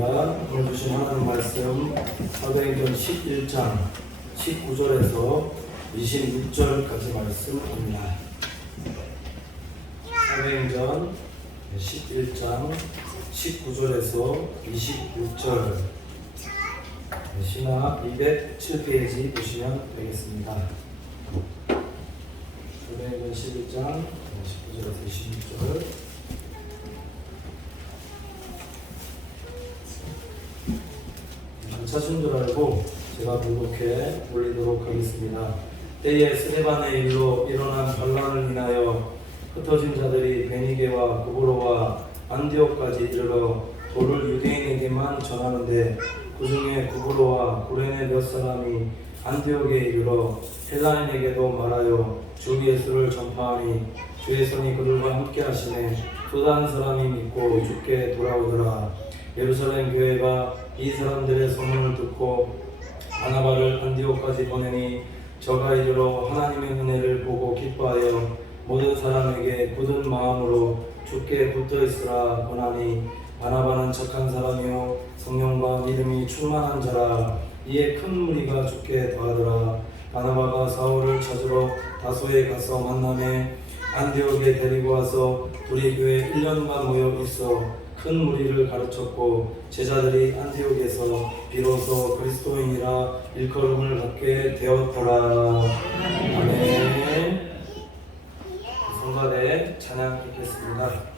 하겠습니다. 오늘 주신 하나님 말씀 사도행전 11장 19절에서 26절까지 말씀입니다. 사도행전 11장 19절에서 26절 신화 207페이지 보시면 되겠습니다. 사도행전 11장 19절에서 26절 찾은 줄 알고 제가 봉독해 올리도록 하겠습니다. 때에 스데반의 일로 일어난 반란을 인하여 흩어진 자들이 베니게와 구브로와 안디옥까지 이르러 도를 유대인에게만 전하는데 그 중에 구브로와 구레네 몇 사람이 안디옥에 이르러 헬라인에게도 말하여 주 예수를 전파하니 주의 손이 그들과 함께 하시매 또 다른 사람이 믿고 주께 돌아오더라. 예루살렘 교회가 이 사람들의 소문을 듣고 바나바를 안디옥까지 보내니 저가 이르러 하나님의 은혜를 보고 기뻐하여 모든 사람에게 굳은 마음으로 주께 붙어있으라 권하니 바나바는 착한 사람이요 성령과 믿음이 충만한 자라. 이에 큰 무리가 주께 더하더라. 바나바가 사울을 찾으러 다소에 가서 만남에 안디옥에 데리고 와서 우리 교회 1년간 모여 있어 큰 무리를 가르쳤고 제자들이 안디옥에서 비로소 그리스도인이라 일컬음을 받게 되었더라. 아멘. 성가대 찬양 읽겠습니다.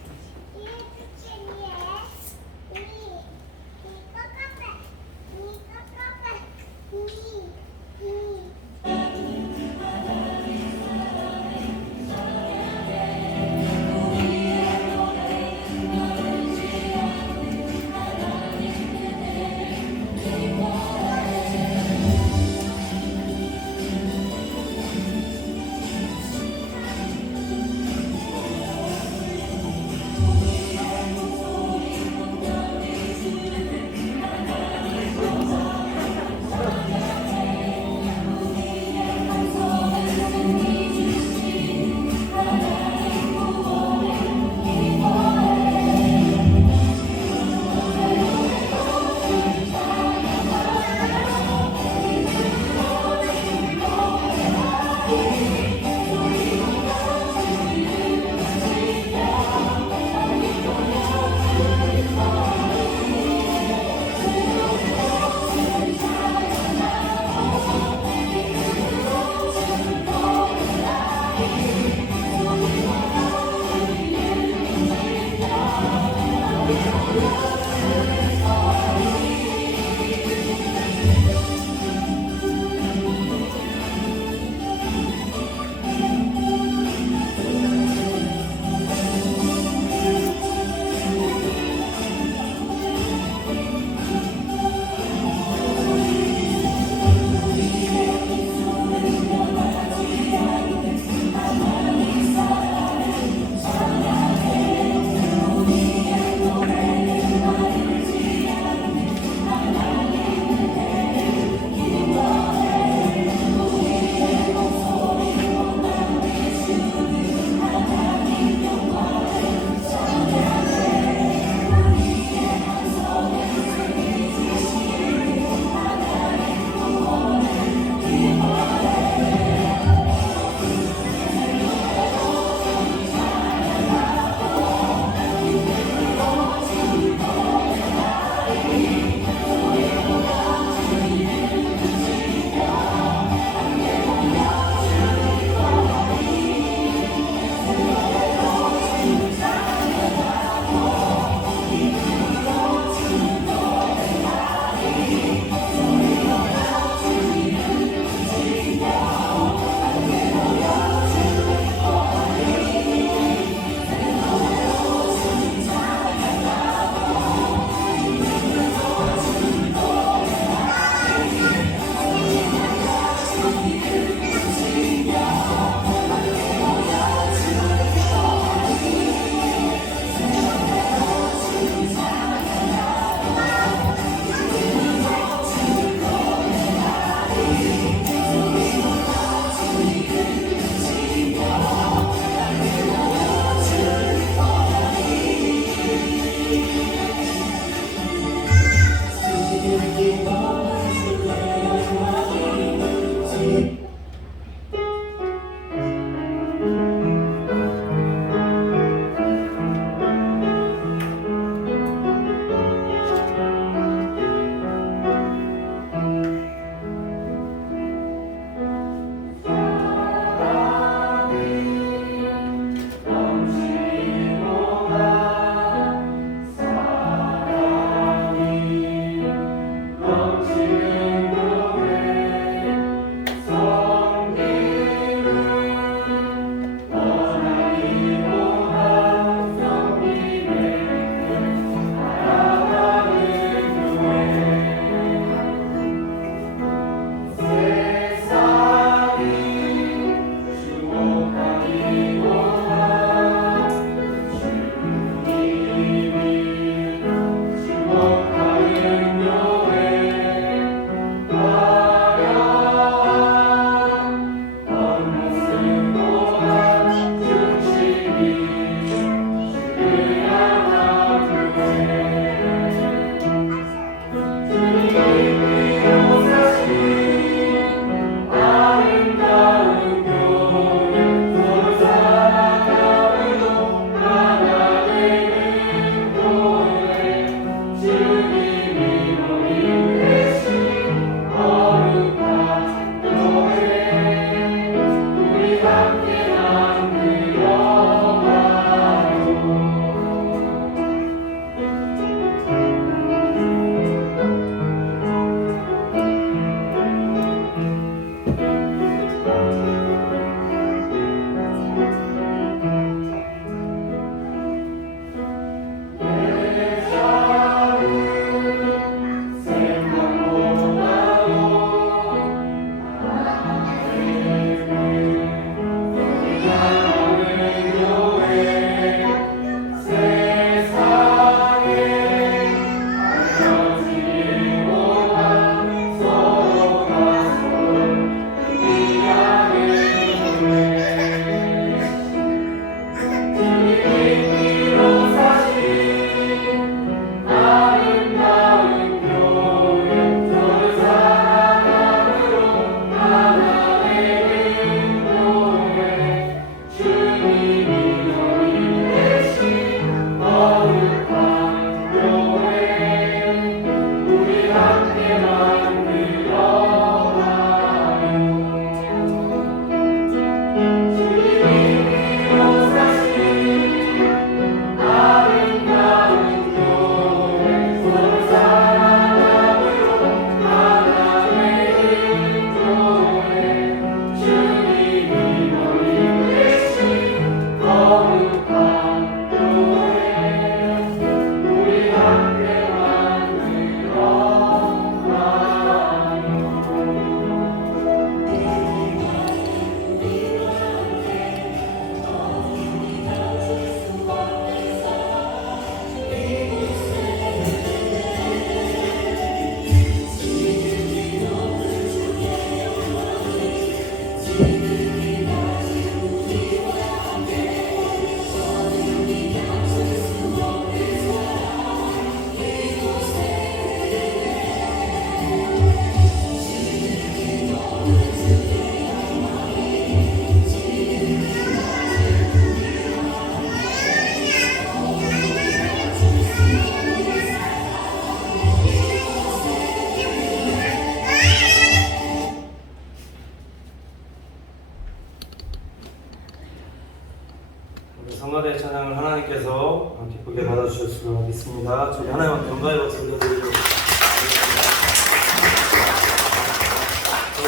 박수 드리겠습니다.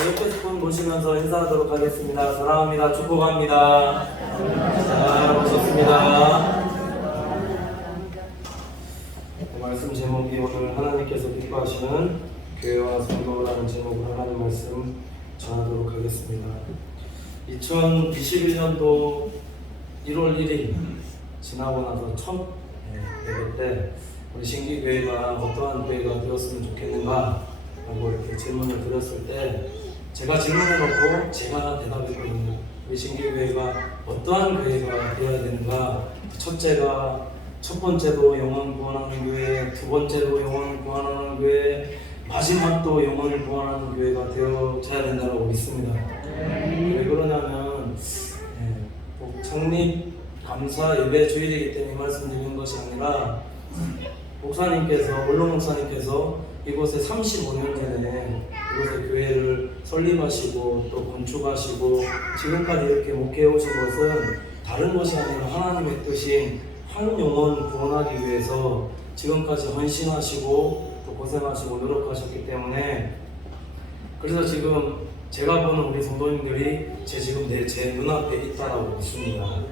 옆에서 분 보시면서 인사하도록 하겠습니다. 사랑합니다. 축복합니다. 잘 오셨습니다. 말씀 제목이 오늘 하나님께서 기뻐하시는 교회와 성도라는 제목으로 하나님 말씀 전하도록 하겠습니다. 2021년도 1월 1일 지나고 나서 첫 예배 때 우리 신기교회가 어떠한 교회가 되었으면 좋겠는가 라고 이렇게 질문을 드렸을 때 제가 질문을 놓고 제가 대답했거든요. 우리 신기교회가 어떠한 교회가 되어야 되는가. 첫 번째도 영혼 구원하는 교회, 두 번째도 영혼 구원하는 교회, 마지막도 영혼을 구원하는 교회가 되어져야 된다고 믿습니다. 왜 그러냐면 꼭 창립 감사 예배 주일이기 때문에 말씀드리는 것이 아니라 원로 목사님께서 이곳에 35년 전에 이곳에 교회를 설립하시고 또 건축하시고 지금까지 이렇게 목회해 오신 것은 다른 것이 아니라 하나님의 뜻인 한 영혼 구원하기 위해서 지금까지 헌신하시고 또 고생하시고 노력하셨기 때문에 그래서 지금 제가 보는 우리 성도님들이 제 눈앞에 있다라고 믿습니다.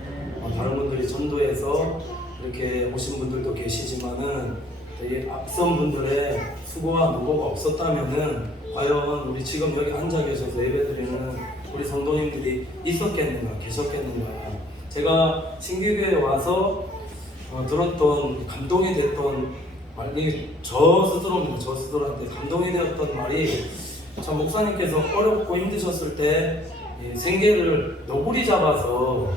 다른 분들이 전도해서 이렇게 오신 분들도 계시지만은 되게 앞선 분들의 수고와 노고가 없었다면은 과연 우리 지금 여기 앉아 계셔서 예배드리는 우리 성도님들이 있었겠는가, 계셨겠는가. 제가 신기교회에 와서 들었던 감동이 됐던 말이 저 스스로한테 감동이 되었던 말이 참 목사님께서 어렵고 힘드셨을 때 생계를 너구리 잡아서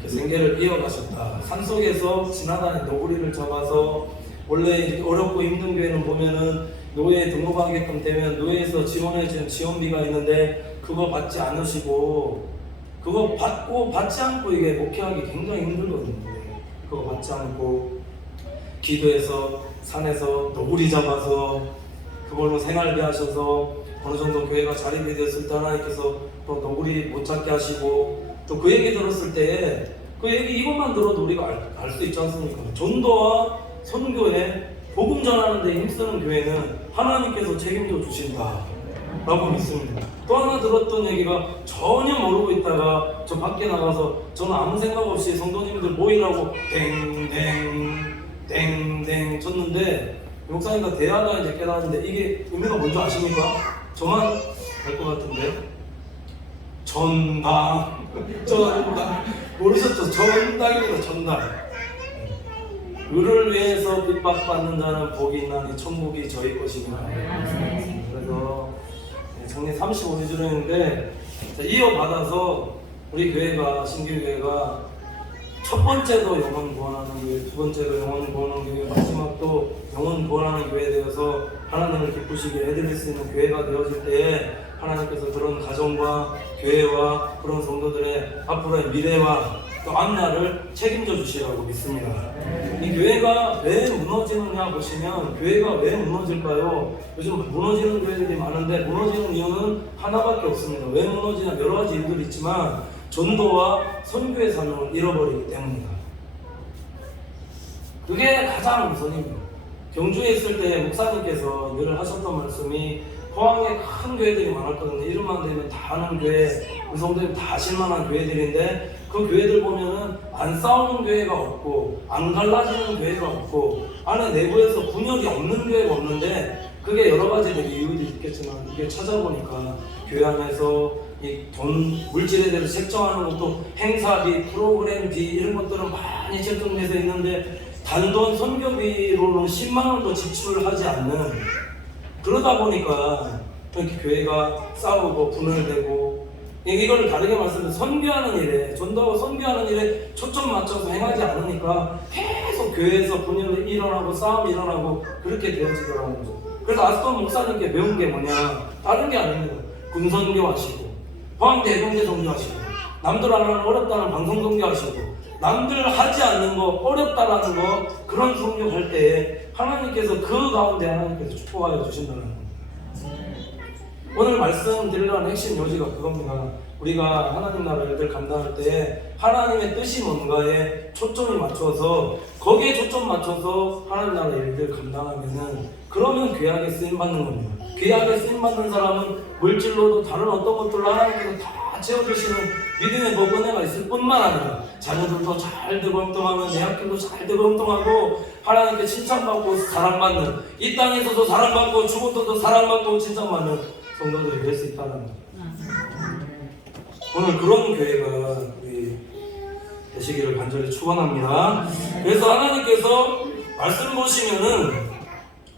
이렇게 생계를 이어가셨다. 산속에서 지나다니는 너구리를 잡아서 원래 어렵고 힘든 교회는 보면은 노예에 등록하게끔 되면 노예에서 지원해주는 지원비가 있는데 그거 받지 않으시고 그거 받지 않고 이게 목회하기 굉장히 힘들거든요. 그거 받지 않고 기도해서 산에서 너구리 잡아서 그걸로 생활비 하셔서 어느 정도 교회가 자립이 됐을 때 하나님께서 또 너구리 못 잡게 하시고 또 그 얘기 들었을 때 그 얘기 이것만 들어도 우리가 알 수 있지 않습니까? 전도와 선교에 복음 전하는 데 힘쓰는 교회는 하나님께서 책임져 주신다 라고 믿습니다. 또 하나 들었던 얘기가 전혀 모르고 있다가 저 밖에 나가서 저는 아무 생각 없이 성도님들 모이라고 땡땡 쳤는데 목사님과 대화가 이제 깨달았는데 이게 의미가 뭔지 아십니까? 저만 알 것 같은데 전당 모르셨죠? 전당입니다. 전당. 의를 위해서 핍박받는 자는 복이 있나니 천국이 저희 것이니라. 그래서 작년 35주년인데 이어받아서 우리 교회가 신기교회가 첫 번째도 영혼 구원하는 교회, 두 번째도 영혼 구원하는 교회, 마지막도 영혼 구원하는 교회 되어서 하나님을 기쁘시게 해드릴 수 있는 교회가 되어질 때에 하나님께서 그런 가정과 교회와 그런 성도들의 앞으로의 미래와 또 앞날을 책임져 주시라고 믿습니다. 이 교회가 왜 무너지느냐 보시면 교회가 왜 무너질까요? 요즘 무너지는 교회들이 많은데 무너지는 이유는 하나밖에 없습니다. 왜 무너지냐 여러 가지 이유들이 있지만 전도와 선교의 사명을 잃어버리기 때문입니다. 그게 가장 우선입니다. 경주에 있을 때 목사님께서 늘 하셨던 말씀이 포항에 큰 교회들이 많았거든요. 이름만 되면 다 아는 교회, 우리 성도님 다 아실만한 교회들인데 그 교회들 보면은 안 싸우는 교회가 없고 안 갈라지는 교회가 없고 안에 내부에서 분열이 없는 교회가 없는데 그게 여러 가지들이 이유들이 있겠지만 이게 찾아보니까 교회 안에서 이 돈 물질에 대해서 책정하는 것도 행사비, 프로그램비 이런 것들은 많이 책정돼서 있는데 단돈 선교비로는 10만 원도 지출하지 않는 그러다 보니까 이렇게 교회가 싸우고 분열되고 이걸 다르게 말씀드리면 선교하는 일에 전도하고 선교하는 일에 초점 맞춰서 행하지 않으니까 계속 교회에서 분열이 일어나고 싸움이 일어나고 그렇게 되어지더라고요. 그래서 아스톤 목사님께 배운 게 뭐냐 다른 게 아닙니다. 군선교 하시고 포항대 해병대 선교하시고 남들 안 하는 어렵다는 방송 선교하시고 남들 하지 않는 거 어렵다라는 거 그런 선교할 때에 하나님께서 그 가운데 하나님께서 축복하여 주신다는 겁니다. 오늘 말씀드리려는 핵심 요지가 그겁니다. 우리가 하나님 나라 일들 감당할 때 하나님의 뜻이 뭔가에 초점이 맞춰서 거기에 초점 맞춰서 하나님 나라 일들 감당하면은 그러면 귀하게 쓰임받는 겁니다. 귀하게 쓰임받는 사람은 물질로도 다른 어떤 것들로 하나님께서 다 채워주시는 믿음의 복 은혜가 있을 뿐만 아니라 자녀들도 잘 되고 형통하면 내 학교도 잘 되고 형통하고 하나님께 칭찬받고 사랑받는 이 땅에서도 사랑받고 죽어서도 사랑받고 칭찬받는 성도들이 될 수 있다는 것. 오늘 그런 교회가 우리 되시기를 간절히 축원합니다. 그래서 하나님께서 말씀 보시면은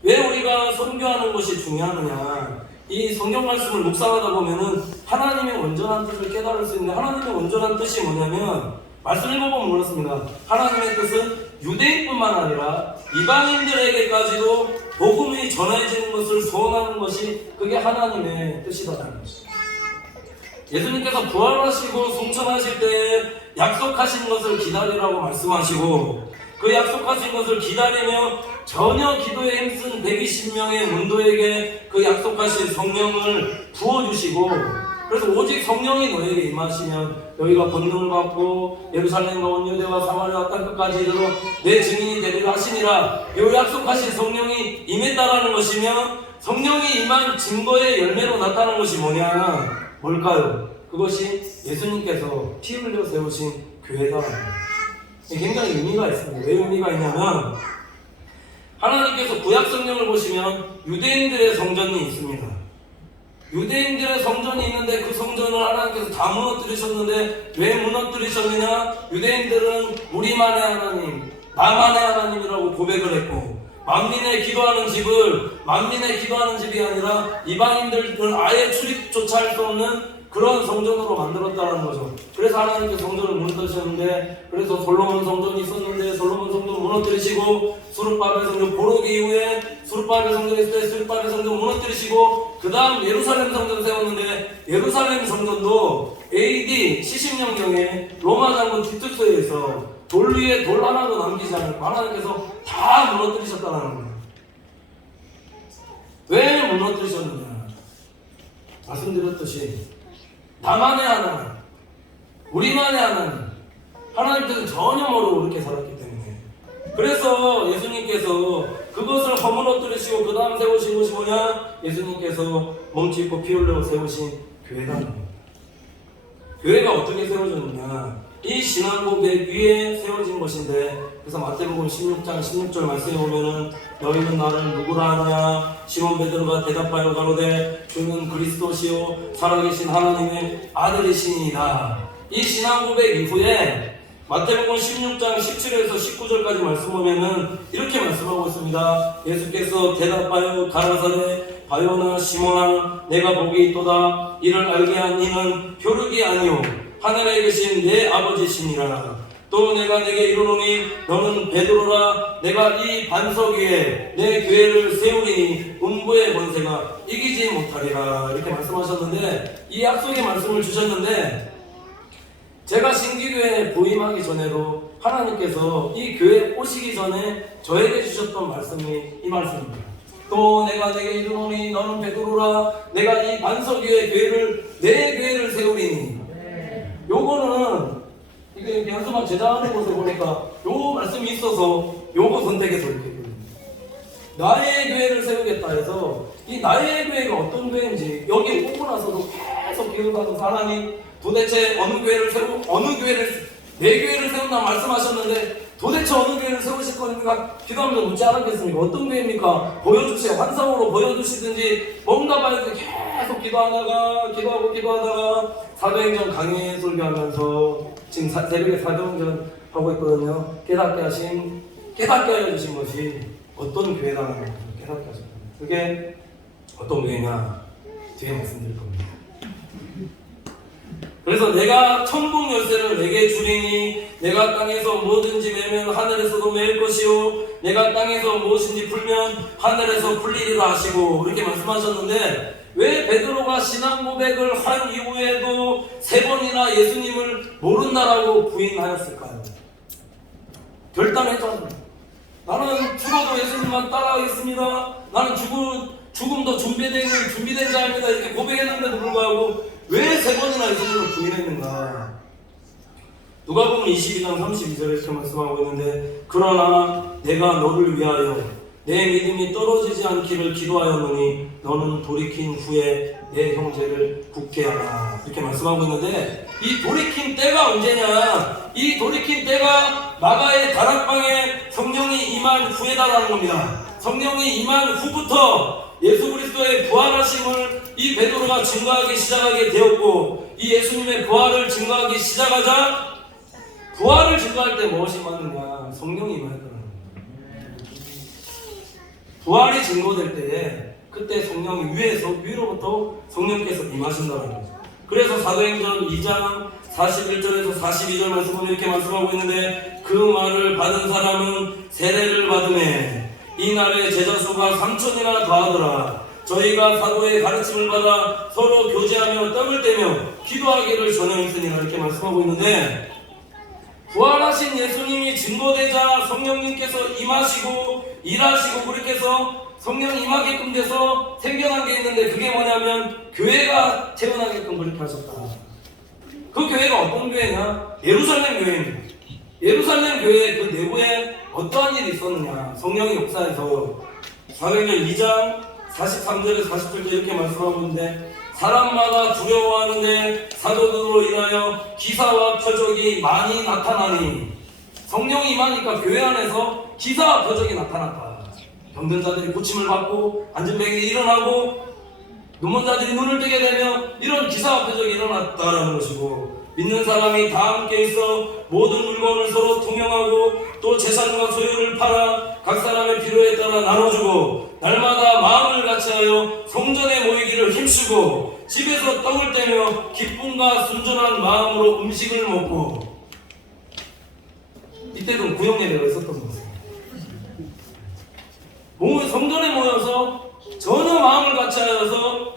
왜 우리가 선교하는 것이 중요하느냐, 이 성경 말씀을 묵상하다 보면은 하나님의 온전한 뜻을 깨달을 수 있는데 하나님의 온전한 뜻이 뭐냐면 말씀 읽어보면 몰랐습니다. 하나님의 뜻은 유대인뿐만 아니라 이방인들에게까지도 복음이 전해지는 것을 소원하는 것이 그게 하나님의 뜻이다라는 것입니다. 예수님께서 부활하시고 승천하실 때 약속하신 것을 기다리라고 말씀하시고 그 약속하신 것을 기다리며 전혀 기도에 힘쓴 120명의 문도에게 그 약속하신 성령을 부어주시고 그래서 오직 성령이 너에게 임하시면 너희가 권능을 받고 예루살렘과 온 유대와 사마리아 땅끝까지 이르러 내 증인이 되리라 하시니라. 이 약속하신 성령이 임했다라는 것이며 성령이 임한 증거의 열매로 나타난 것이 뭐냐? 뭘까요? 그것이 예수님께서 피 흘려 세우신 교회다라는 거예요. 굉장히 의미가 있습니다. 왜 의미가 있냐면 하나님께서 구약 성경을 보시면 유대인들의 성전이 있습니다. 유대인들의 성전이 있는데 그 성전을 하나님께서 다 무너뜨리셨는데 왜 무너뜨리셨느냐? 유대인들은 우리만의 하나님, 나만의 하나님이라고 고백을 했고 만민의 기도하는 집이 아니라 이방인들은 아예 출입조차 할 수 없는 그런 성전으로 만들었다는 거죠. 그래서 하나님께서 성전을 무너뜨리셨는데 그래서 솔로몬 성전이 있었는데 솔로몬 성전 무너뜨리시고 수르바벨 성전 보로기 이후에 수르바벨 성전이 있을 때 수르바벨 성전 무너뜨리시고 그 다음 예루살렘 성전 세웠는데 예루살렘 성전도 AD 70년경에 로마 장군 티투스에 의해서 돌 위에 돌 하나도 남기지 않고 하나님께서 다 무너뜨리셨다는 거예요. 왜 무너뜨리셨느냐? 말씀드렸듯이 나만의 하나님, 우리만의 하나님, 하나님께서는 전혀 모르고 그렇게 살았기 때문에 그래서 예수님께서 그것을 허물어뜨리시고 그 다음 세우신 것이 뭐냐? 예수님께서 몸짓고 피 흘려 세우신 교회라는 겁니다. 교회가 어떻게 세워졌느냐? 이 신앙 고백 위에 세워진 것인데 그래서 마태복음 16장 16절 말씀에 보면은 너희는 나를 누구라 하느냐? 시몬 베드로가 대답하여 가로되 주는 그리스도시요 살아계신 하나님의 아들이시니이다. 이 신앙 고백 이후에 마태복음 16장 17절에서 19절까지 말씀 보면은 이렇게 말씀하고 있습니다. 예수께서 대답하여 가라사대 바요나 시몬아 내가 복이 있도다. 이를 알게 한 이는 혈육이 아니요 하늘에 계신 내 아버지시니라. 또 내가 내게 이르노니 너는 베드로라. 내가 이 반석 위에 내 교회를 세우리니 음부의 권세가 이기지 못하리라. 이렇게 말씀하셨는데 이 약속의 말씀을 주셨는데 제가 신기교회에 부임하기 전에도 하나님께서 이 교회에 오시기 전에 저에게 주셨던 말씀이 이 말씀입니다. 또 내가 내게 이르노니 너는 베드로라. 내가 이 반석 위에 내 교회를 세우리니. 요거는 이게 현수막 제작하는 곳에 보니까 요 말씀이 있어서 요거 선택해서 이렇게 했거든요. 나의 교회를 세우겠다 해서 이 나의 교회가 어떤 교회인지 여기 오고 나서도 계속 기도하는 사람이 도대체 내 교회를 세운다 말씀하셨는데 도대체 어느 교회를 세우실 겁니까? 기도하면서 묻지 않았겠습니까? 어떤 교회입니까? 보여주세요. 환상으로 보여주시든지 뭔가 봐야 계속 기도하다가 사도행전 강의 설교하면서 지금 새벽에 사도행전 하고 있거든요. 깨닫게 하여 주신 것이 어떤 교회라는 것을 깨닫게 하셨습니다. 그게 어떤 교회냐? 뒤에 말씀드릴 겁니다. 그래서 내가 천국 열쇠를 내게 주리니 내가 땅에서 뭐든지 매면 하늘에서도 매일 것이요 내가 땅에서 무엇인지 풀면 하늘에서 풀리리라 하시고 이렇게 말씀하셨는데 왜 베드로가 신앙 고백을 한 이후에도 3번이나 예수님을 모른다라고 부인하였을까요? 결단했잖아요. 나는 죽어도 예수님만 따라가겠습니다. 나는 죽음도 준비된 자입니다 이렇게 고백했는데도 불구하고 왜 3번이나 예수님을 부인했는가? 누가복음 22장 32절에 이렇게 말씀하고 있는데 그러나 내가 너를 위하여 내 믿음이 떨어지지 않기를 기도하였노니 너는 돌이킨 후에 내 형제를 굳게 하라 이렇게 말씀하고 있는데 이 돌이킨 때가 언제냐? 이 돌이킨 때가 마가의 다락방에 성령이 임한 후에다라는 겁니다. 성령이 임한 후부터 예수 그리스도의 부활하심을 이 베드로가 증거하기 시작하게 되었고 이 예수님의 부활을 증거하기 시작하자 부활을 증거할 때 무엇이 임하느냐? 성령이 임하였다는 겁니다. 부활이 증거될 때에 그때 성령이 위로부터 성령께서 임하신다는 거죠. 그래서 사도행전 2장 41절에서 42절 말씀을 이렇게 말씀하고 있는데 그 말을 받은 사람은 세례를 받으매 이날에 제자 수가 3,000이나 더하더라. 저희가 사도의 가르침을 받아 서로 교제하며 떡을 떼며 기도하기를 전행했으니라 이렇게 말씀하고 있는데 부활하신 예수님이 증거되자 성령님께서 임하시고 일하시고 그렇게 해서 성령이 임하게끔 돼서 생겨난 게 있는데 그게 뭐냐면 교회가 태어나게끔 그렇게 하셨다. 그 교회가 어떤 교회냐? 예루살렘 교회입니다. 예루살렘 교회 그 내부에 어떠한 일이 있었느냐? 성령의 역사에서 사도행전 2장 43절에서 40절에 이렇게 말씀하고 있는데 사람마다 두려워하는데 사도들로 인하여 기사와 표적이 많이 나타나니 성령이 임하니까 교회 안에서 기사와 표적이 나타났다. 병든 자들이 고침을 받고 앉은 뱅이 일어나고 눈먼 자들이 눈을 뜨게 되면 이런 기사와 표적이 일어났다라는 것이고 믿는 사람이 다 함께 있어 모든 물건을 서로 통용하고 또 재산과 소유를 팔아 각 사람의 필요에 따라 나눠주고 날마다 마음을 같이하여 성전에 모이기를 힘쓰고 집에서 떡을 떼며 기쁨과 순전한 마음으로 음식을 먹고 이때도 구역예배가 있었던 것입니다. 성전에 모여서 전혀 마음을 같이하여서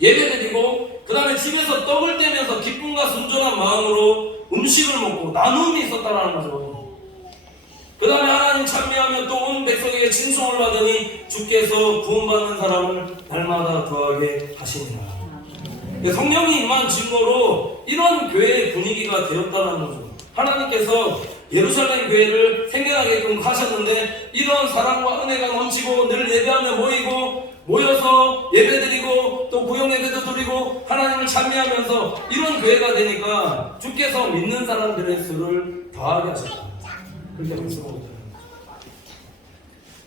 예배드리고 그 다음에 집에서 떡을 떼면서 기쁨과 순전한 마음으로 음식을 먹고 나눔이 있었다라는 거죠. 그 다음에 하나님 찬미하며 또 온 백성에게 칭송을 받으니 주께서 구원받는 사람을 날마다 더하게 하시니라. 성령이 임한 증거로 이런 교회의 분위기가 되었다는 거죠. 하나님께서 예루살렘 교회를 생겨나게끔 하셨는데 이런 사랑과 은혜가 넘치고 늘 예배하며 모여서 예배드리고 또 구역 예배도 드리고 하나님을 찬미하면서 이런 교회가 되니까 주께서 믿는 사람들의 수를 더하게 하셨다. 그렇게 말씀하고 있잖아요.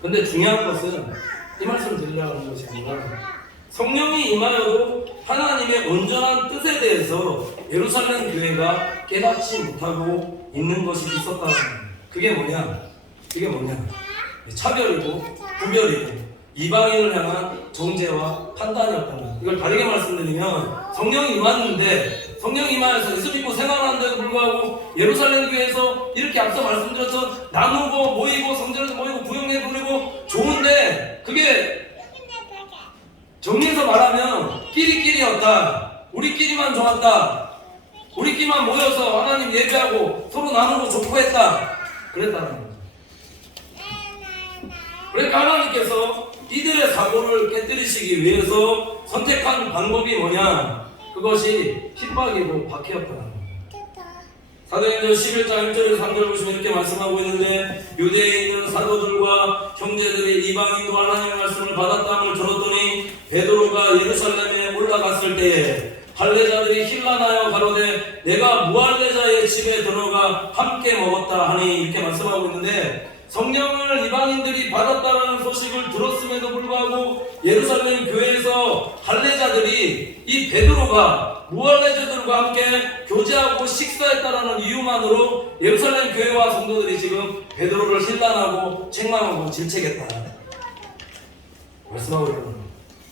근데 중요한 것은 이 말씀 드리려고 하는 것이 아니라 성령이 임하여도 하나님의 온전한 뜻에 대해서 예루살렘 교회가 깨닫지 못하고 있는 것이 있었다는 겁니다. 그게 뭐냐? 차별이고 구별이고 이방인을 향한 정죄와 판단이었다는 거예요. 이걸 다르게 말씀드리면 성령이 임하는데 성령이 임하여서 예수 믿고 생활하는데도 불구하고 예루살렘 교회에서 이렇게 앞서 말씀드렸던 나누고 모이고 성전에서 모이고 구역에 부리고 좋은데 그게 정리해서 말하면 끼리끼리였다. 우리끼리만 좋았다. 우리끼리만 모여서 하나님 예배하고 서로 나누고 좋고 했다. 그랬다는 거죠. 그러니까 하나님께서 이들의 사고를 깨뜨리시기 위해서 선택한 방법이 뭐냐? 그것이 핍박이고 박해였다는 거예요. 사도행전 11장 1절에서 3절 보시면 이렇게 말씀하고 있는데 유대에 있는 사도들과 형제들이 이방인도 하나님의 말씀을 받았다함을 들었더니 베드로가 예루살렘에 올라갔을 때에 할례자들이 힐난하여 가로되 내가 무할례자의 집에 들어가 함께 먹었다 하니 이렇게 말씀하고 있는데 성령을 이방인들이 받았다는 소식을 들었음에도 불구하고 예루살렘 교회에서 할례자들이 이 베드로가 무할례자들과 함께 교제하고 식사했다라는 이유만으로 예루살렘 교회와 성도들이 지금 베드로를 힐난하고 책망하고 질책했다 말씀하고 있는 겁니다.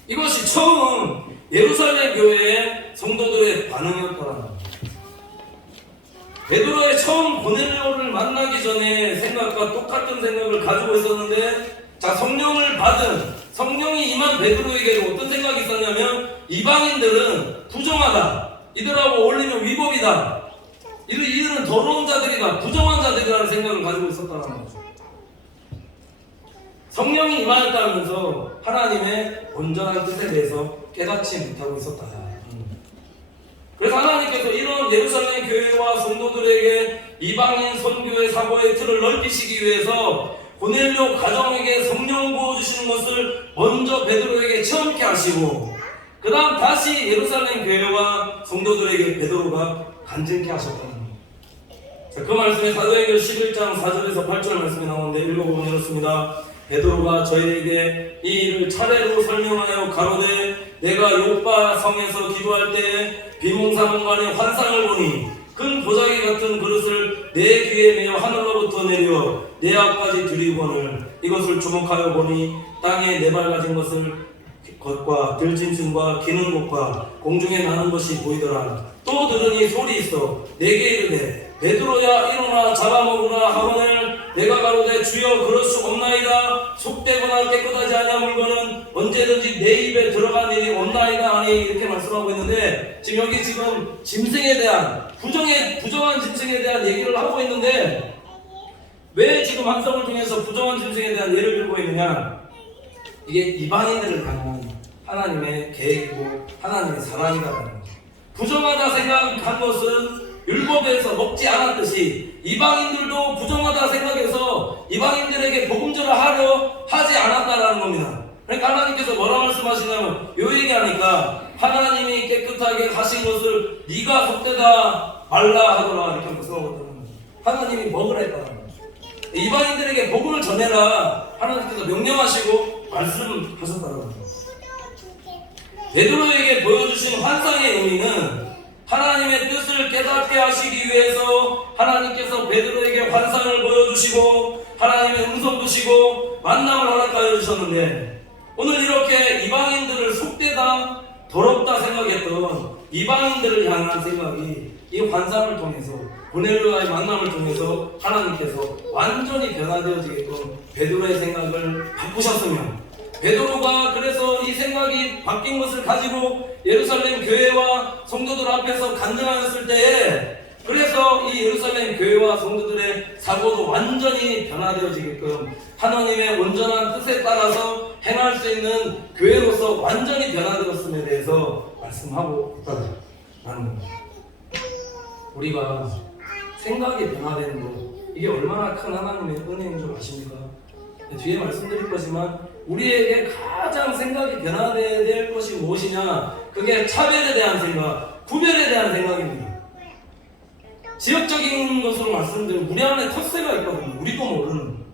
이것이 처음 예루살렘 교회의 성도들의 반응이었다는 겁니다. 베드로의 처음 고넬료를 만나기 전에 생각과 똑같은 생각을 가지고 있었는데 자 성령을 받은 성령이 임한 베드로에게도 어떤 생각이 있었냐면 이방인들은 부정하다. 이들하고 어울리면 위법이다. 이들은 더러운 자들이다. 부정한 자들이라는 생각을 가지고 있었다는 거죠. 성령이 임하였다면서 하나님의 온전한 뜻에 대해서 깨닫지 못하고 있었다. 그래서 하나님께서 이런 예루살렘 교회와 성도들에게 이방인 선교의 사고의 틀을 넓히시기 위해서 고넬료 가정에게 성령 부어주시는 것을 먼저 베드로에게 체험케 하시고, 그 다음 다시 예루살렘 교회와 성도들에게 베드로가 간증케 하셨다는 겁니다. 자, 그 말씀에 사도행전 11장 4절에서 8절 말씀이 나오는데 읽어보면 이렇습니다. 베드로가 저희에게 이 일을 차례로 설명하여 가로되 내가 요빠 성에서 기도할 때에 비몽사몽간의 환상을 보니 큰 보자기 같은 그릇을 내 귀에 매어 하늘로부터 내려 내 앞까지 들이거늘 이것을 주목하여 보니 땅에 네 발 가진 것과 들짐승과 기는 것과 공중에 나는 것이 보이더라. 또 들으니 소리 있어 내게 이르되 베드로야 일어나 잡아먹으라 하거늘 내가 가로되 주여 그럴 수 없나이다. 속되거나 깨끗하지 아니한 물건은 언제든지 내 입에 들어간 일이 없나이다 하니 이렇게 말씀하고 있는데, 지금 여기 지금 짐승에 대한 부정한 짐승에 대한 얘기를 하고 있는데, 왜 지금 한성을 통해서 부정한 짐승에 대한 예를 들고 있느냐? 이게 이방인들을 향한 하나님의 계획이고 하나님의 사랑이라는 거죠. 부정하다 생각한 것은 율법에서 먹지 않았듯이 이방인들도 부정하다 생각해서 이방인들에게 복음전을 하려 하지 않았다라는 겁니다. 그러니까 하나님께서 뭐라 말씀하시냐면, 요 얘기하니까 하나님이 깨끗하게 하신 것을 네가 속되다 말라 하더라 이렇게 말씀하고 있다는 거죠. 하나님이 먹으랬다는 거죠. 이방인들에게 복음을 전해라 하나님께서 명령하시고 말씀하셨다는 거죠. 베드로에게 보여주신 환상의 의미는 하나님의 뜻을 깨닫게 하시기 위해서 하나님께서 베드로에게 환상을 보여주시고 하나님의 음성 두시고 만남을 허락하여 주셨는데, 오늘 이렇게 이방인들을 속되다 더럽다 생각했던 이방인들을 향한 생각이 이 환상을 통해서 고넬료와의 만남을 통해서 하나님께서 완전히 변화되어지게끔 베드로의 생각을 바꾸셨으며, 베드로가 그래서 이 생각이 바뀐 것을 가지고 예루살렘 교회와 성도들 앞에서 간증하였을 때에, 그래서 이 예루살렘 교회와 성도들의 사고도 완전히 변화되어지게끔 하나님의 온전한 뜻에 따라서 행할 수 있는 교회로서 완전히 변화되었음에 대해서 말씀하고 있다는 겁니다. 우리가 생각이 변화되는 것, 이게 얼마나 큰 하나님의 은혜인 줄 아십니까? 뒤에 말씀드릴 거지만 우리에게 가장 생각이 변화되어야 될 것이 무엇이냐? 그게 차별에 대한 생각, 구별에 대한 생각입니다. 지역적인 것으로 말씀드리면 우리 안에 텃세가 있거든요. 우리도 모르는.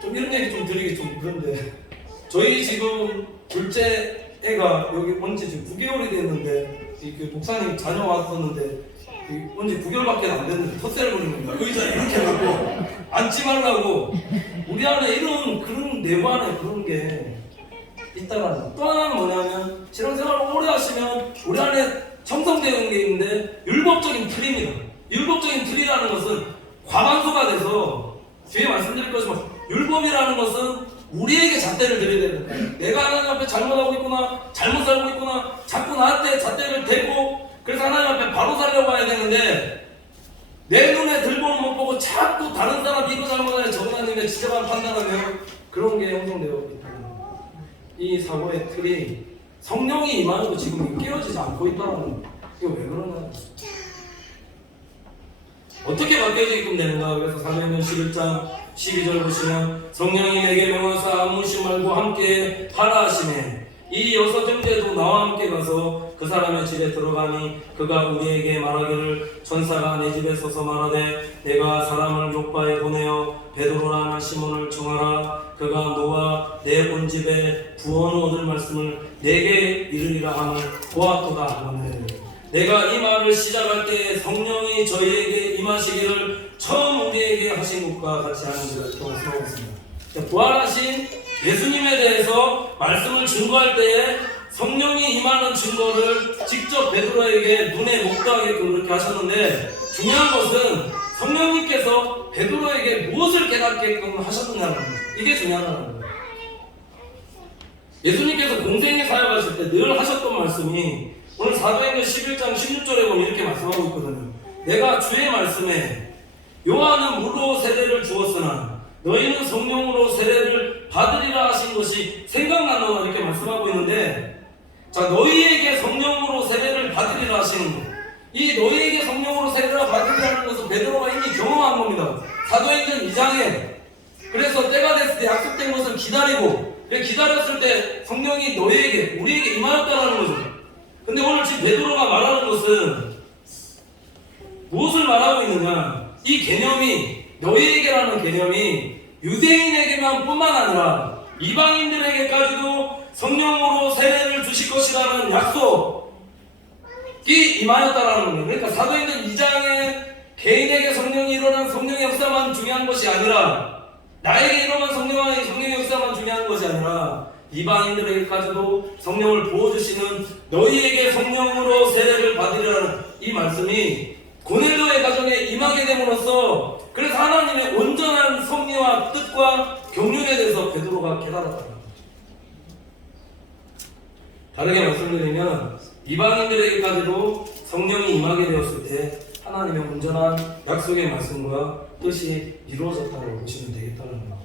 좀 이런 얘기 좀 드리기 좀 그런데, 저희 지금 둘째 애가 여기 온 지 지금 9개월이 됐는데, 그 목사님 자녀 왔었는데 온지 9개월밖에 안 됐는데 텃세를 부리는 거야. 의자에 이렇게 놓고 앉지 말라고. 우리 안에 이런 그런 내부 안에 그런 게 있다라는 거. 또 하나는 뭐냐면, 신앙생활을 오래 하시면 우리 안에 형성되는 게 있는데 율법적인 틀입니다. 율법적인 틀이라는 것은 과반수가 돼서, 뒤에 말씀드릴 거지만 율법이라는 것은 우리에게 잣대를 들여야 되는 거예요. 내가 하나님 앞에 잘못하고 있구나, 잘못 살고 있구나, 자꾸 나한테 잣대를 대고, 그래서 하나님 앞에 바로 살려고 해야 되는데, 내 눈에 들보는 못 보고 자꾸 다른 사람 이거 잘못하네 저거 아니네 지적만 판단하면 그런 게 형성되어 있다는 거예요. 이 사고의 틀이 성령이 임하는도 지금 깨어지지 않고 있다는 거예요. 이거 왜 그러나? 어떻게 바뀌어지게끔 되는가? 그래서 사도행전 11장 12절 보시면, 성령이 내게 명하사 안무시 말고 함께 하라 하시매 이 여섯 형제도 나와 함께 가서 그 사람의 집에 들어가니 그가 우리에게 말하기를 천사가 내 집에 서서 말하되 내가 사람을 요빠에 보내어 베드로라 하는 시몬을 청하라. 그가 너와 내 온 집에 구원을 얻을 말씀을 내게 이르리라 함을 보았도다 하는. 내가 이 말을 시작할 때 성령이 저희에게 임하시기를 처음 우리에게 하신 것과 같이 하는 것을 이렇게 말씀하고 있습니다. 부활하신 예수님에 대해서 말씀을 증거할 때에 성령이 임하는 증거를 직접 베드로에게 눈에 목도하게끔 그렇게 하셨는데, 중요한 것은 성령님께서 베드로에게 무엇을 깨닫게끔 하셨느냐는 거예요. 이게 중요하다는 거예요. 예수님께서 공생애 사역하실 때 늘 하셨던 말씀이 오늘 사도행전 11장 16절에 보면 이렇게 말씀하고 있거든요. 내가 주의 말씀에 요한은 물로 세례를 주었으나 너희는 성령으로 세례를 받으리라 하신 것이 생각나노 이렇게 말씀하고 있는데, 자, 너희에게 성령으로 세례를 받으리라 하시는 것, 이 너희에게 성령으로 세례를 받으리라는 것은 베드로가 이미 경험한 겁니다. 사도행전 2장에 그래서 때가 됐을 때 약속된 것을 기다리고, 기다렸을 때 성령이 너희에게, 우리에게 임하였다라는 거죠. 근데 오늘 지금 베드로가 말하는 것은 무엇을 말하고 있느냐, 이 개념이, 너희에게라는 개념이 유대인에게만 뿐만 아니라 이방인들에게까지도 성령으로 세례를 주실 것이라는 약속이 임하였다라는 거예요. 그러니까 사도행전 2장에 개인에게 성령이 일어난 성령의 역사만 중요한 것이 아니라, 나에게 일어난 성령의 역사만 중요한 것이 아니라 이방인들에게까지도 성령을 부어주시는 너희에게 성령으로 세례를 받으리라는 이 말씀이 고넬료의 가정에 임하게 됨으로써, 그래서 하나님의 온전한 섭리와 뜻과 경륜에 대해서 베드로가 깨달았다는 거죠. 다르게 말씀드리면 이방인들에게까지도 성령이 임하게 되었을 때 하나님의 온전한 약속의 말씀과 뜻이 이루어졌다고 보시면 되겠다는 겁니다.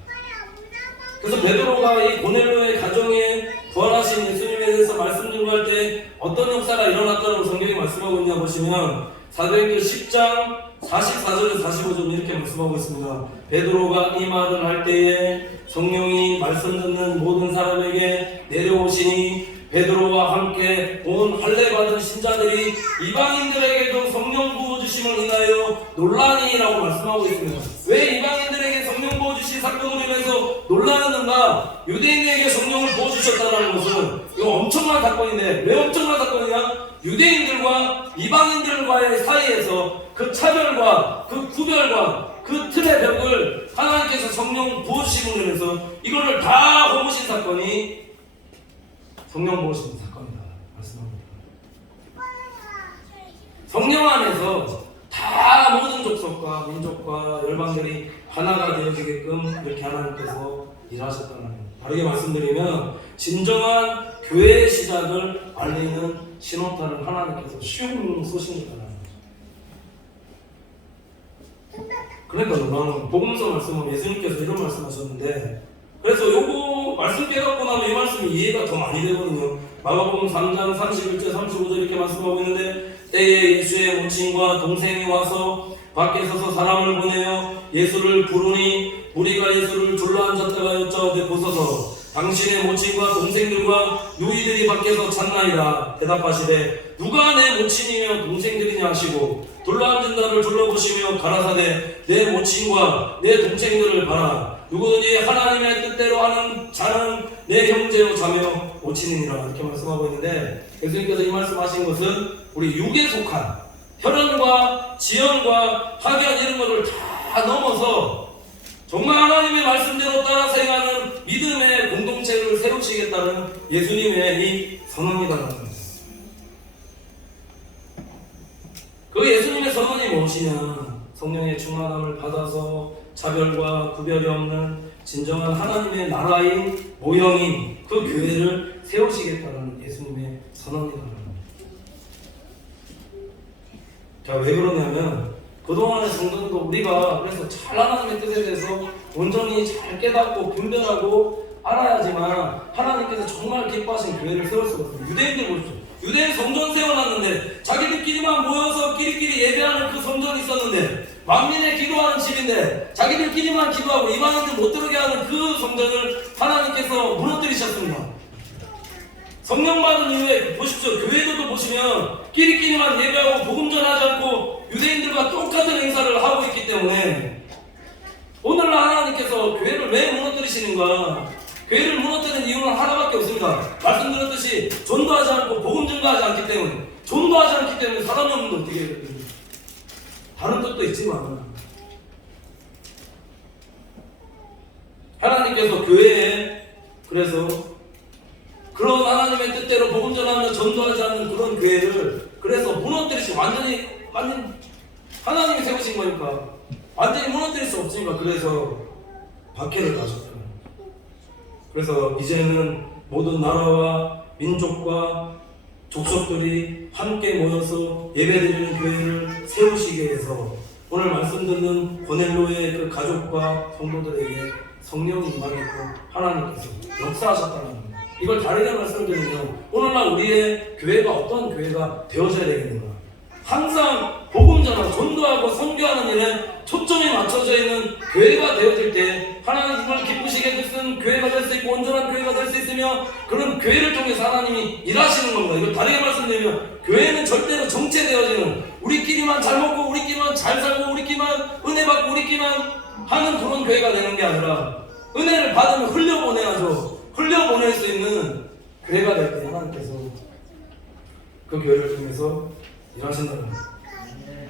그래서 베드로가 이 고넬료의 가정에 부활하신 예수님에 대해서 말씀 전할 때 어떤 역사가 일어났다고 성경이 말씀하고 있냐 보시면 사도행전 10장 44절에서 45절 이렇게 말씀하고 있습니다. 베드로가 이 말을 할 때에 성령이 말씀 듣는 모든 사람에게 내려오시니 베드로와 함께 온 할례 받은 신자들이 이방인들에게도 성령 부어주심을 인하여 놀라니라고 말씀하고 있습니다. 왜 이방인들에게 성령 부어주신 사건으로 인해서 놀라는가? 유대인에게 성령을 부어주셨다는 것은 이거 엄청난 사건인데, 왜 엄청난 사건이냐? 유대인들과 이방인들과의 사이에서 그 차별과 그 구별과 그 틀의 벽을 하나님께서 성령 부어주심으로 인해서 이거를 다 허무신 사건이 성령 부어주신 사건이다 말씀합니다. 성령 안에서 다 모든 족속과 민족과 열방들이 하나가 되어지게끔 이렇게 하나님께서 일하셨다는 겁니다. 다르게 말씀드리면 진정한 교회의 시작을 알리는 신호탄을 하나님께서 쉬운 쏘시니다라는 거죠. 그러니까 놀라운 복음서 말씀은 예수님께서 이런 말씀하셨는데, 그래서 요거 말씀 깨닫고 나면 이 말씀이 이해가 더 많이 되거든요. 마가복음 3장 31절 35절 이렇게 말씀하고 있는데, 때에 예수의 모친과 동생이 와서 밖에 서서 사람을 보내어 예수를 부르니 우리가 예수를 둘러앉았다가 여짜오되 보소서 당신의 모친과 동생들과 누이들이 밖에서 찾나이다. 대답하시되 누가 내 모친이며 동생들이냐 하시고 둘러앉은 나를 둘러보시며 가라사대 내 모친과 내 동생들을 봐라. 누구든지 하나님의 뜻대로 하는 자는 내 형제요 자며 모친이니라. 이렇게 말씀하고 있는데, 예수님께서 이 말씀하신 것은 우리 육에 속한 혈연과 지연과 학연 이런 것을 다 넘어서 정말 하나님의 말씀대로 따라 행하는 믿음의 공동체를 세우시겠다는 예수님의 이 선언이라는 겁니다. 그 예수님의 선언이 무엇이냐? 성령의 충만함을 받아서 차별과 구별이 없는 진정한 하나님의 나라인 모형인 그 교회를 세우시겠다는 예수님의 선언이라는 겁니다. 자, 왜 그러냐면 그동안의 성도들도 우리가 그래서 잘 하나님의 뜻에 대해서 온전히 잘 깨닫고 분별하고 알아야지만 하나님께서 정말 기뻐하신 교회를 세울 수가 없어요. 유대인들 보십시오. 유대인 성전 세워놨는데 자기들끼리만 모여서 끼리끼리 예배하는 그 성전이 있었는데, 만민의 기도하는 집인데 자기들끼리만 기도하고 이방인들 못 들어오게 하는 그 성전을 하나님께서 무너뜨리셨습니다. 성령 받은 이후에 보십시오. 교회들도 보시면 끼리끼리만 예배하고 복음 전하지 않고 유대인들과 똑같은 행사를 하고 있기 때문에 오늘날 하나님께서 교회를 왜 무너뜨리시는가? 교회를 무너뜨리는 이유는 하나밖에 없습니다. 말씀드렸듯이 전도하지 않고 복음 전가하지 않기 때문에, 전도하지 않기 때문에 사람이 없는데 어떻게 해야 됩니까? 다른 뜻도 있지만 하나님께서 교회에 그래서 그런 하나님의 뜻대로 복음 전하며 전도하지 않는 그런 교회를 그래서 무너뜨리시 완전히 하나님이 세우신 거니까 완전히 무너뜨릴 수 없으니까 그래서 박해를 가셨잖아요. 그래서 이제는 모든 나라와 민족과 족속들이 함께 모여서 예배드리는 교회를 세우시기 위해서 오늘 말씀 듣는 고넬로의 그 가족과 성도들에게 성령이 임하겠고 하나님께서 역사하셨다는 겁니다. 이걸 다르게 말씀드리면 오늘날 우리의 교회가 어떤 교회가 되어져야 되겠는가? 항상 복음 전하고 전도하고 선교하는 일에 초점이 맞춰져 있는 교회가 되어질 때 하나님을 기쁘시게 됐은 교회가 될 수 있고 온전한 교회가 될 수 있으며 그런 교회를 통해서 하나님이 일하시는 겁니다. 이걸 다르게 말씀드리면 교회는 절대로 정체되어지는 우리끼리만 잘 먹고 우리끼리만 잘 살고 우리끼리만 은혜 받고 우리끼리만 하는 그런 교회가 되는 게 아니라 은혜를 받으면 흘려보내야죠. 흘려보낼 수 있는 교회가 될 때 하나님께서 그 교회를 통해서 일하신다는 겁니다.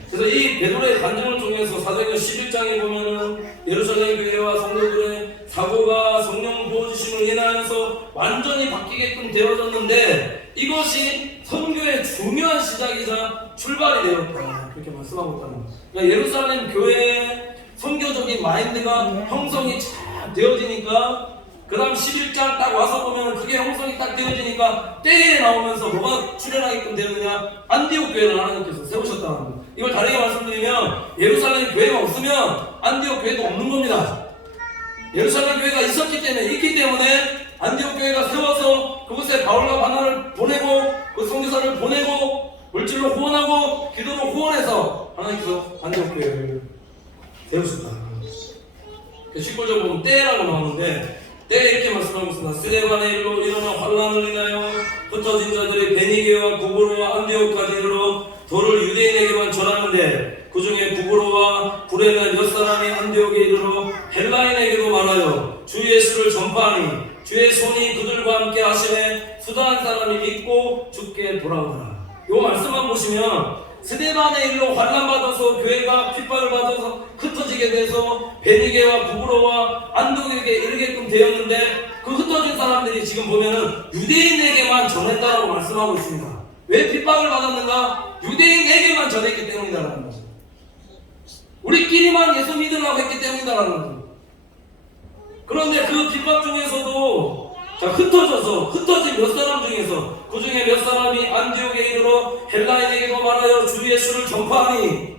그래서 이 베드로의 간증을 통해서 사도행전 11장에 보면은 예루살렘 교회와 성도들의 사고가 성령 부어주심을 인하여서 완전히 바뀌게끔 되어졌는데 이것이 선교의 중요한 시작이자 출발이 되었다. 그렇게 말씀하고 있다는 겁니다. 그러니까 예루살렘 교회의 선교적인 마인드가 형성이 잘 되어지니까 그 다음 11장 딱 와서 보면 그게 형성이 딱 되어지니까 때에 나오면서 뭐가 출현하게끔 되느냐? 안디옥 교회를 하나님께서 세우셨다는 겁니다. 이걸 다르게 말씀드리면 예루살렘 교회가 없으면 안디옥 교회도 없는 겁니다. 예루살렘 교회가 있었기 때문에 있기 때문에 안디옥 교회가 세워서 그곳에 바울과 바나를 보내고 그 선교사를 보내고 물질로 후원하고 기도로 후원해서 하나님께서 안디옥 교회를 세우셨다는 겁니다. 19절 보면 때라고 나오는데 때 이렇게 말씀하고 있습니다. 스데반의 일로 일어난 환란을 인하여 흩어진 자들이 베니게와 구브로와 안디옥까지 이르러 도를 유대인에게만 전하는데 그 중에 구브로와 구레네 몇 사람이 안디옥에 이르러 헬라인에게도 말하여 주 예수를 전파하니 주의 손이 그들과 함께 하심에 수다한 사람이 믿고 죽게 돌아오더라. 이 말씀만 보시면 스데반의 일로 환난받아서 교회가 핍박을 받아서 흩어지게 돼서 베니게와 구브로와 안디옥에게 이르게끔 되었는데 그 흩어진 사람들이 지금 보면은 유대인에게만 전했다라고 말씀하고 있습니다. 왜 핍박을 받았는가? 유대인에게만 전했기 때문이다라는 거죠. 우리끼리만 예수 믿으라고 했기 때문이다라는 거죠. 그런데 그 핍박 중에서도 흩어진 몇 사람 중에서 그 중에 몇 사람이 안디옥에 이르러 헬라인에게도 말하여 주 예수를 전파하니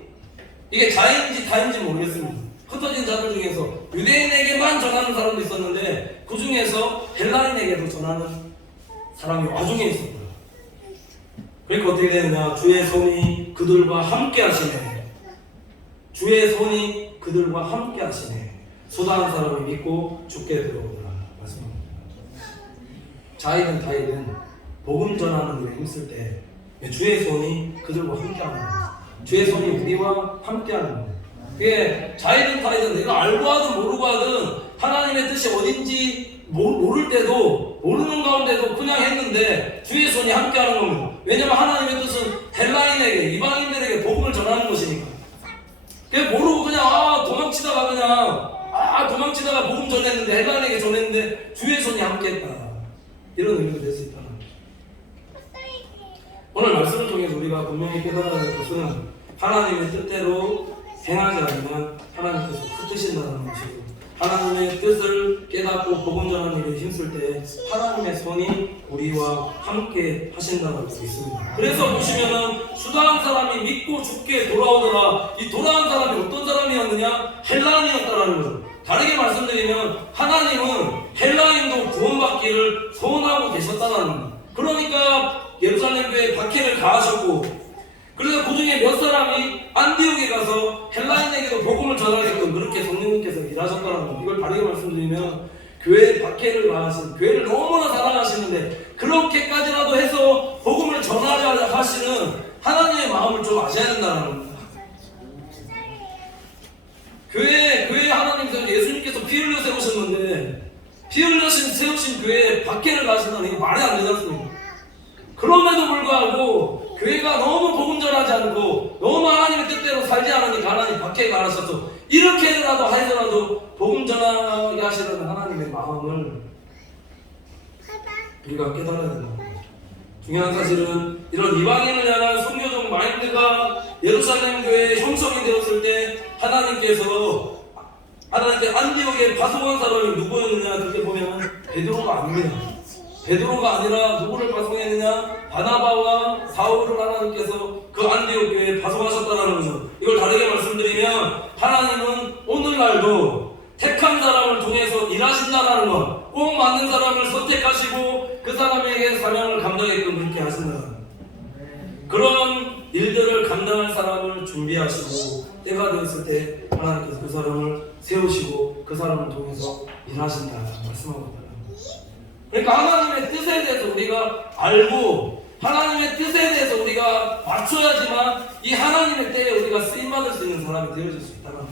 이게 자인지 타인지 모르겠습니다. 흩어진 자들 중에서 유대인에게만 전하는 사람도 있었는데 그 중에서 헬라인에게도 전하는 사람이 와중에 있었다. 그러니까 어떻게 되느냐? 주의 손이 그들과 함께 하시네. 주의 손이 그들과 함께 하시네. 소다한 사람이 믿고 죽게 들어오더라. 말씀합니다. 자이든 타이든 복음 전하는 일에 힘쓸 때 주의 손이 그들과 함께하는 거예요. 주의 손이 우리와 함께하는 거예요. 그게 자이든 타이든 내가 알고 하든 모르고 하든 하나님의 뜻이 어딘지 모를 때도 모르는 가운데도 그냥 했는데 주의 손이 함께하는 겁니다. 왜냐면 하나님의 뜻은 헬라인에게 이방인들에게 복음을 전하는 것이니까. 그게 모르고 그냥 도망치다가 복음 전했는데 헬라인에게 전했는데 주의 손이 함께했다. 이런 의미가 될 수 있다. 오늘 말씀을 통해서 우리가 분명히 깨달아야 할 것은 하나님의 뜻대로 행하지 않으면 하나님께서 흩으신다는 것이고 하나님의 뜻을 깨닫고 복음 전하는 일에 힘쓸 때 하나님의 손이 우리와 함께 하신다고 있습니다. 그래서 보시면은 수다한 사람이 믿고 죽게 돌아오더라. 이 돌아온 사람이 어떤 사람이었느냐? 헬라인이었다라는 거죠. 다르게 말씀드리면 하나님은 헬라인도 구원받기를 소원하고 계셨다는 겁니다. 그러니까 예루살렘 교회에 박해를 가하셨고 그래서 그 중에 몇 사람이 안디옥에 가서 헬라인에게도 복음을 전하게끔 그렇게 성령님께서 일하셨다는 겁니다. 이걸 다르게 말씀드리면 교회에 박해를 가하신 교회를 너무나 사랑하시는데 그렇게까지라도 해서 복음을 전하려 하시는 하나님의 마음을 좀 아셔야 된다는 겁니다. 교회 하나님께서 예수님께서 피 흘려 세우셨는데 피 흘려 세우신 교회에 박해를 가하신다는 게 말이 안 되지 않습니까? 그럼에도 불구하고 교회가 너무 복음 전하지 않고 너무 하나님의 뜻대로 살지 않으니까 하나님 박해에 가하셔서 이렇게라도 하더라도 복음 전하게 하시려는 하나님의 마음을 우리가 깨달아야 된다. 중요한 사실은 이런 이방인을 향한 선교적 마인드가 예루살렘 교회에 형성이 되었을 때 하나님께 안디옥에 파송한 사람이 누구였느냐 그렇게 보면 베드로가 아닙니다. 베드로가 아니라 누구를 파송했느냐? 바나바와 사울을 하나님께서 그 안디옥 교회에 파송하셨다는 거죠. 이걸 다르게 말씀드리면 하나님은 오늘날도 택한 사람을 통해서 일하신다라는 것, 꼭 맞는 사람을 선택하시고 그 사람에게 사명을 감당하게끔 그렇게 하신다. 그런 일들을 감당할 사람을 준비하시고 때가 되었을 때 하나님께서 그 사람을 세우시고 그 사람을 통해서 일하신다 말씀하거든요. 그러니까 하나님의 뜻에 대해서 우리가 알고 하나님의 뜻에 대해서 우리가 맞춰야지만 이 하나님의 때에 우리가 쓰임받을 수 있는 사람이 되어질 수 있다는 거죠.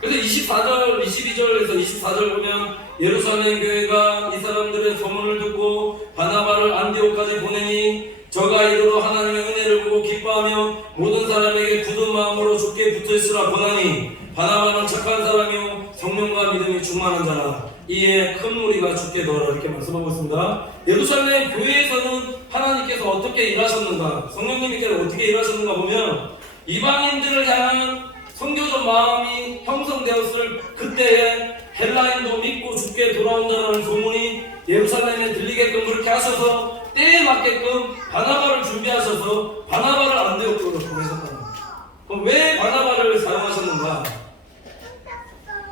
그래서 24절, 22절에서 24절 보면 예루살렘 교회가 이 사람들의 소문을 듣고 바나바를 안디옥까지 보내니 저가 이르러 하나님의 은혜를 보고 기뻐하며 모든 사람에게 굳은 마음으로 주께 붙어있으라 권하니 바나바는 착한 사람이요 성령과 믿음이 충만한 자라. 이에 큰 무리가 주께 더하라. 이렇게 말씀하고 있습니다. 예루살렘 교회에서는 하나님께서 어떻게 일하셨는가, 성령님께서 어떻게 일하셨는가 보면 이방인들을 향한 선교적 마음이 형성되었을 그때에 헬라인도 믿고 주께 돌아온다는 소문이 예루살렘에 들리게끔 그렇게 하셔서 때에 맞게끔 바나바를 준비하셔서 바나바를 안디옥으로 보내셨다는 거예요. 그럼 왜 바나바를 사용하셨는가?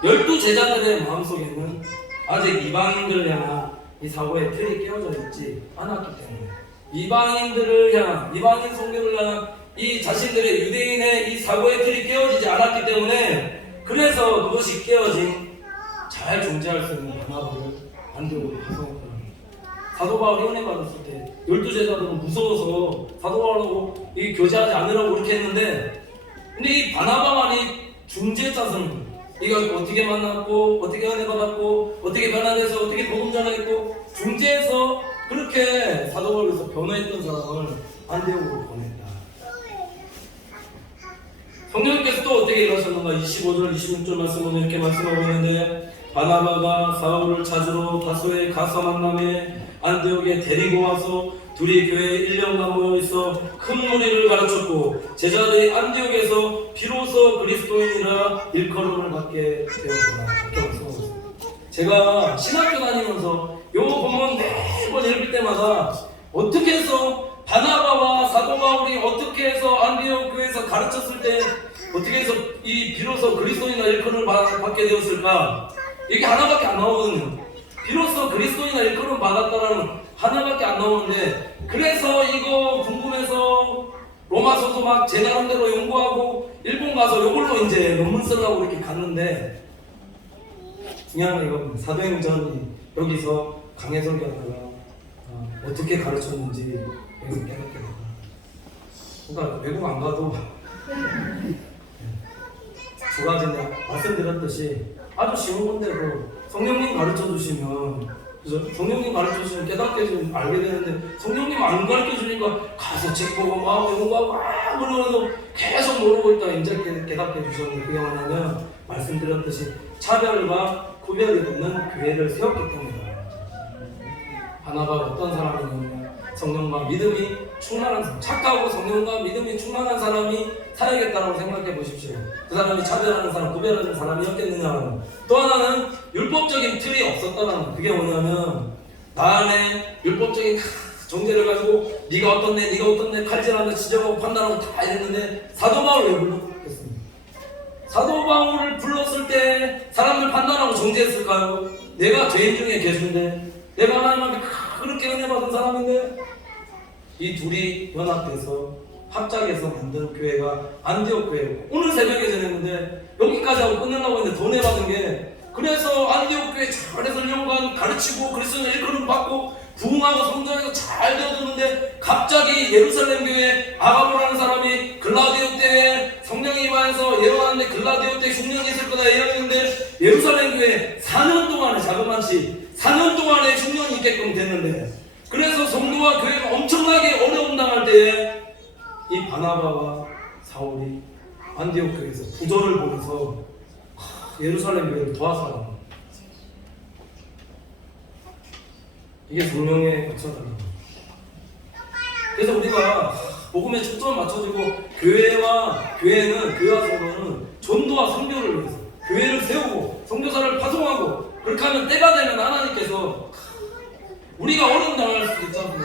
12 제자들의 마음속에는 아직 이방인들을 향한 이 사고의 틀이 깨어져 있지 않았기 때문에 이방인들을 향한, 이방인 선교를 향한 이 자신들의 유대인의 이 사고의 틀이 깨어지지 않았기 때문에 그래서 그것이 깨어진 잘 존재할 수 있는 바나바를 안디옥으로 파송했다는 거예요. 사도 바울이 은혜 받았을 때 12제자들은 무서워서 사도 바울하고 이 교제하지 않으라고 그렇게 했는데, 근데 이 바나바만이 중재자선, 이가 어떻게 만났고 어떻게 은혜 받았고 어떻게 변화돼서 어떻게 복음 전했고 중재해서 그렇게 사도 바울에서 변화했던 사람을 안디옥으로 보냈다. 성령님께서 또 어떻게 일하셨는가? 25절 26절 말씀은 이렇게 말씀하고 있는데 바나바가 사울을 찾으러 다소에 가서 만남에 안디옥에 데리고 와서 둘이 교회에 1년간 모여있어 큰 무리를 가르쳤고 제자들이 안디옥에서 비로소 그리스도인이라 일컬음을 받게 되었구나. 이렇게 말씀하고 있습니다. 제가 신학교 다니면서 요 본문 매번 읽을 때마다 어떻게 해서 바나바와 사도 바울이 어떻게 해서 안디옥 교회에서 가르쳤을 때 어떻게 해서 이 비로소 그리스도인이라 일컬음을 받게 되었을까? 이게 하나밖에 안 나오거든요. 비로소 그리스도인이라 일컬음을 받았다라는 하나밖에 안 나오는데, 그래서 이거 궁금해서 로마서도 막 제 나름대로 연구하고 일본 가서 이걸로 이제 논문 쓰려고 이렇게 갔는데, 중요한 건 이건 사도행전이 여기서 강해석이 하다가 어떻게 가르쳤는지 여기서 깨닫게 되더라. 그러니까 외국 안 가도 두 가지인데 말씀드렸듯이 아주 쉬운 건데도 성령님 가르쳐 주시면, 그죠? 성령님 가르쳐 주시면 깨닫게 좀 알게 되는데 성령님 안 가르쳐 주니까 가서 책 보고 막 연구하고 그러면서 계속 모르고 있다 이제 깨닫게 주셨는데, 그게 뭐냐면 말씀드렸듯이 차별과 구별이 없는 교회를 세웠기 때문이다. 바나바가 어떤 사람이냐면 성령과 믿음이 충만한 사람, 착하고 성령과 믿음이 충만한 사람이 살아야겠다고 생각해 보십시오. 그 사람이 차별하는 사람, 구별하는 사람이었겠느냐. 또 하나는 율법적인 틀이 없었다는, 그게 뭐냐면 나 안에 율법적인 정죄를 가지고 네가 어떻네 칼질하는데 지적하고 판단하고 다 이랬는데 사도 바울을 왜 불렀겠습니까? 사도 바울을 불렀을 때 사람들 판단하고 정죄했을까요? 내가 죄인 중에 개수인데, 내가 하나님 앞에 그렇게 은혜 받은 사람인데, 이 둘이 연합돼서 합작해서 만든 교회가 안디옥 교회고, 오늘 새벽에 전했는데 여기까지 하고 끝내려고 했는데 더 은혜 받은 게, 그래서 안디옥 교회 잘해서 1년간 가르치고 그리스도의 일컬음 받고 부흥하고 성장해서 잘 되어졌는데 갑자기 예루살렘 교회 아가보라는 사람이 글라디오 때에 성령이 임하여서 예언하는데 글라디오 때 흉년이 있을 거다 예언했는데 예루살렘 교회 4년 동안에, 자그마치 4년 동안에 흉년이 있게끔 됐는데, 그래서 성도와 교회가 엄청나게 어려움 당할 때에 이 바나바와 사울이 안디옥 교회에서 부조를 보내서 예루살렘 교회를 도와서, 이게 성령의 역사다. 그래서 우리가 복음에 초점을 맞춰주고 교회는 교회와 성도는 전도와 선교를 위해서 교회를 세우고 선교사를 파송하고, 그렇게 하면 때가 되면 하나님께서 우리가 어려움 당할 수도 있잖아요.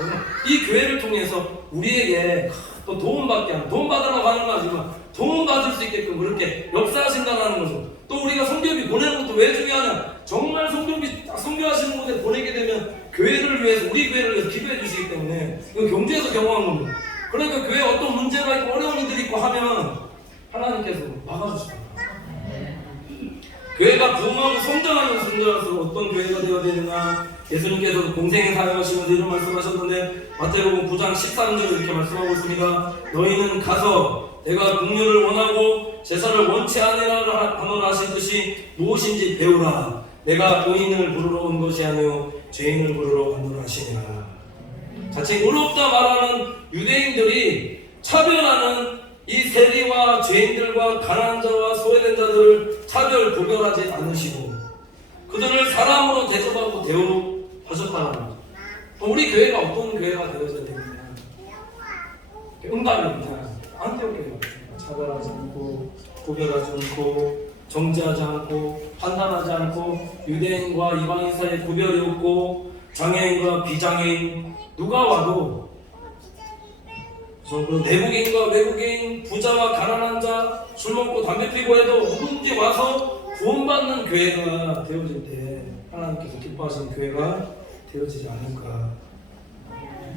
이 교회를 통해서 우리에게 또 도움받게 하는, 도움받으라고 하는 거 아니지만 도움받을 수 있게끔 그렇게 역사하신다는 거죠. 또 우리가 성교비 보내는 것도 왜 중요하냐? 정말 성교비 성교하시는 곳에 보내게 되면 교회를 위해서, 우리 교회를 위해서 기도해 주시기 때문에 이거 경주에서 경험한 겁니다. 그러니까 교회에 어떤 문제가 있고 어려운 일들이 있고 하면 하나님께서 막아주십니다. 교회가 부흥하고 성장하는 순간에서 어떤 교회가 되어야 되느냐, 예수님께서도 공생의 사역하시면서 이런 말씀하셨는데 마태복음 9장 13절 이렇게 말씀하고 있습니다. 너희는 가서 내가 긍휼을 원하고 제사를 원치 아니하노라 하시듯이 무엇인지 배우라. 내가 의인을 부르러 온 것이 아니요 죄인을 부르러 왔노라 하시니라. 자칫 의롭다 말하는 유대인들이 차별하는 이 세리와 죄인들과 가난한 자와 소외된 자들을 차별 구별하지 않으시고 그들을 사람으로 대접하고 대우하셨다는 거죠. 우리 교회가 어떤 교회가 되어져야 되느냐? 응답입니다. 안디옥 교회가 차별하지 않고 구별하지 않고 정죄하지 않고 판단하지 않고 유대인과 이방인 사이에 구별이 없고 장애인과 비장애인 누가 와도 내국인과 외국인, 부자와 가난한 자, 술 먹고 담배 피고 해도 누군지 와서 구원받는 교회가 되어질 때 하나님께서 기뻐하시는 교회가 되어지지 않을까.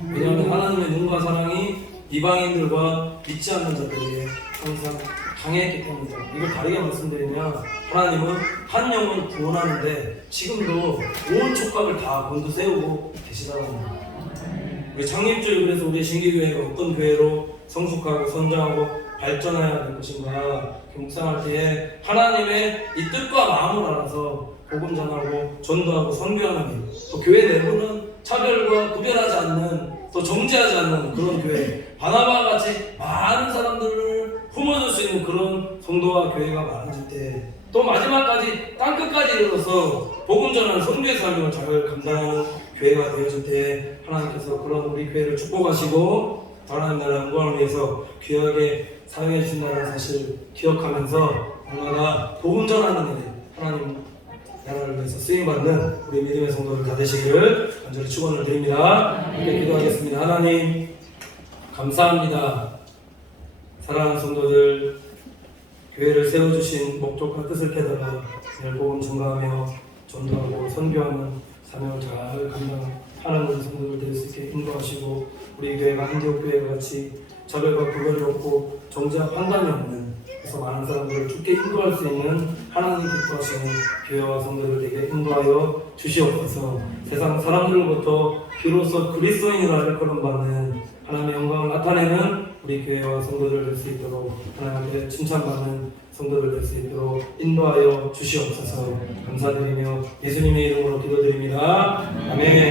왜냐하면 하나님의 눈과 사랑이 이방인들과 믿지 않는 자들에게 항상 강했기 때문이다. 이걸 다르게 말씀드리면 하나님은 한 영을 구원하는데 지금도 온 촉각을 다 곤두세우고 계시다는 겁니다. 우리 창립주일, 그래서 우리 신기교회가 어떤 교회로 성숙하고 성장하고 발전해야 될 것인가 묵상할 때에 하나님의 이 뜻과 마음을 알아서 복음 전하고 전도하고 선교하는 일, 또 교회 내부는 차별과 구별하지 않는, 또 정죄하지 않는 그런 교회, 바나바와 같이 많은 사람들을 품어줄 수 있는 그런 성도와 교회가 많아질 때, 또 마지막까지 땅끝까지 이르러서 복음 전하는 선교의 사명을 잘 감당하는 교회가 되어질 때 하나님께서 그런 우리 교회를 축복하시고 하나님 나라 영광을 위해서 귀하게 사용해 주신다는 사실 기억하면서 얼마나 복음 전하는 일에 하나님 나라를 위해서 쓰임받는 우리 믿음의 성도들 다 되시기를 간절히 축원을 드립니다. 이렇게 기도하겠습니다. 하나님 감사합니다. 사랑하는 성도들, 교회를 세워주신 목적과 뜻을 깨달아 늘 복음 전가하며 전도하고 선교하는 사명을 잘 감당하는 우리 성도들 될 수 있게 인도하시고, 우리 교회가 안디옥 교회와 같이 차별과 구별이 없고 정죄와 판단이 없는, 그래서 많은 사람들을 주께 인도할 수 있는 하나님 기뻐하시는 교회와 성도들에게 인도하여 주시옵소서. 세상 사람들로부터 비로소 그리스도인이라 일컬음받는 하나님의 영광을 나타내는 우리 교회와 성도들 될 수 있도록, 하나님께 칭찬받는 성도들 될 수 있도록 인도하여 주시옵소서. 감사드리며 예수님의 이름으로 기도드립니다. 아멘.